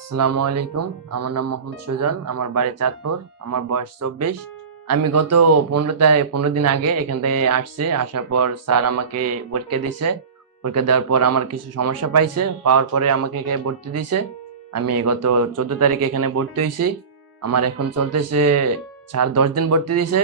আসসালামু আলাইকুম। আমার নাম মোহাম্মদ সুজন আমার বাড়ি চাঁদপুর, আমার বয়স চব্বিশ। আমি গত পনেরো তারিখ পনেরো দিন আগে এখান থেকে আসছি। আসার পর স্যার আমাকে পরীক্ষা দিছে পরীক্ষা দেওয়ার পর আমার কিছু সমস্যা পাইছে। পাওয়ার পরে আমাকে এখানে ভর্তি দিছে আমি গত চোদ্দ তারিখে এখানে ভর্তি হয়েছি। আমার এখন চলতেছে চার দশ দিন ভর্তি দিছে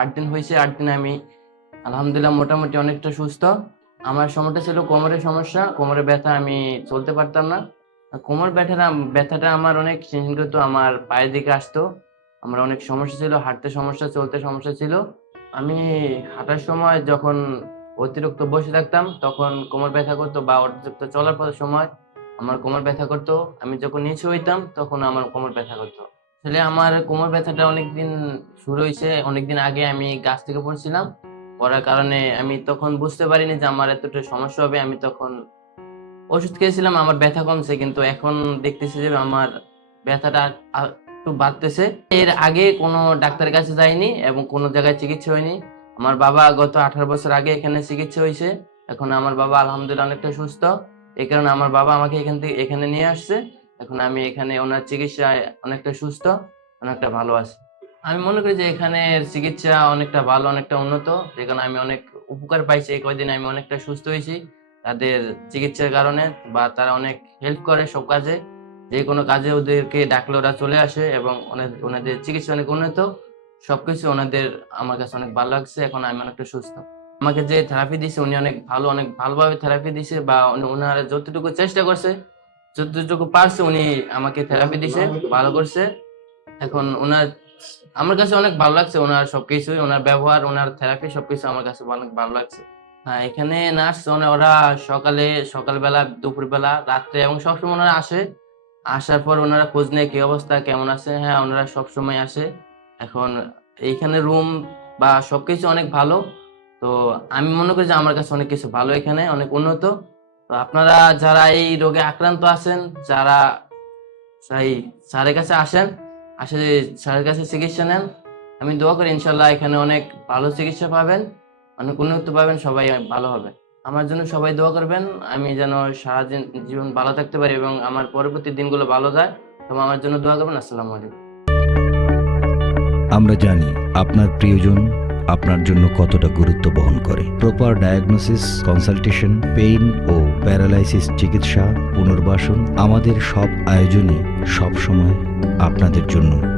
আট দিন হয়েছে, আট দিন আমি আলহামদুলিল্লাহ মোটামুটি অনেকটা সুস্থ। আমার সমস্যা ছিল কোমরের সমস্যা। কোমরে ব্যথা আমি চলতে পারতাম না। কোমর ব্যথাটা ব্যথাটা আমার অনেক চিনচিন করতো, আমার পায়ের দিকে আসতো। আমার অনেক সমস্যা ছিল, হাঁটতে সমস্যা, চলতে সমস্যা ছিল। আমি হাঁটার সময় যখন অতিরিক্ত বসে থাকতাম, তখন কোমর ব্যথা করতো বা অতিরিক্ত চলার পথের সময় আমার কোমর ব্যথা করতো। আমি যখন নিচে হইতাম, তখন আমার কোমর ব্যথা করতো। আসলে আমার কোমর ব্যথাটা অনেকদিন শুরু হয়েছে অনেকদিন আগে আমি গাছ থেকে পড়ছিলাম। পড়ার কারণে আমি তখন বুঝতে পারিনি যে আমার এতটা সমস্যা হবে, আমি তখন ওষুধ খেয়েছিলাম, আমার ব্যথা কমছে, কিন্তু এখন দেখতেছি যে আমার ব্যথাটা একটু বাড়তেছে। এর আগে কোনো ডাক্তারের কাছে যাইনি এবং কোনো জায়গায় চিকিৎসা হয়নি। আমার বাবা গত আঠারো বছর আগে এখানে চিকিৎসা হয়েছে। এখন আমার বাবা আলহামদুলিল্লাহ অনেকটা সুস্থ। এই কারণে আমার বাবা আমাকে এখান থেকে, এখানে নিয়ে আসছে। এখন আমি এখানে ওনার চিকিৎসায় অনেকটা সুস্থ, অনেকটা ভালো আছি। আমি মনে করি যে এখানের চিকিৎসা অনেকটা ভালো, অনেকটা উন্নত। যেখানে আমি অনেক উপকার পাইছি। এই আমি অনেকটা সুস্থ হয়েছি। তাদের চিকিৎসার কারণে বা তারা অনেক হেল্প করে সব কাজে। যে কোনো কাজে ওদেরকে ডাকলে ওরা চলে আসে এবং ওনাদের চিকিৎসা অনেক উন্নত। সবকিছু ওনাদের আমার কাছে অনেক ভালো লাগছে। এখন আমি অনেকটা সুস্থ। আমাকে যে থেরাপি দিছে, উনি অনেক ভালো, অনেক ভালোভাবে থেরাপি দিছে বা ওনারা যতটুকু চেষ্টা করছে, যতটুকু পারছে উনি আমাকে থেরাপি দিছে, ভালো করছে। এখন ওনার আমার কাছে অনেক ভালো লাগছে। ওনার সবকিছুই ওনার ব্যবহার ওনার থেরাপি সবকিছু আমার কাছে অনেক ভালো লাগছে। হ্যাঁ এখানে নার্স ওরা সকালে, সকালবেলা, দুপুরবেলা, রাত্রে এবং সবসময় ওনারা আসে। আসার পর ওনারা খোঁজ নেয় কি অবস্থা, কেমন আছে? হ্যাঁ ওনারা সবসময় আসে। এখন এইখানে রুম বা সবকিছু অনেক ভালো। তো আমি মনে করি যে আমার কাছে অনেক কিছু ভালো এখানে, অনেক উন্নত। তো আপনারা যারা এই রোগে আক্রান্ত আছেন, যারা সেই স্যারের কাছে আসেন, আসে স্যারের কাছে চিকিৎসা নেন। আমি দোয়া করি ইনশাল্লাহ এখানে অনেক ভালো চিকিৎসা পাবেন। অনেক উন্নত পাবেন, সবাই ভালো হবে। আমার জন্য সবাই দোয়া করবেন, আমি যেন সারাদিন জীবন ভালো থাকতে পারি এবং আমার পরবর্তী দিনগুলো ভালো যায়, তো আমার জন্য দোয়া করবেন, আসসালামু আলাইকুম। আমরা জানি আপনার প্রিয়জন আপনার জন্য কতটা গুরুত্ব বহন করে। প্রপার ডায়াগনোসিস কনসালটেশন পেইন ও প্যারালাইসিস চিকিৎসা, পুনর্বাসন আমাদের সব আয়োজনই সব সময় আপনাদের জন্য।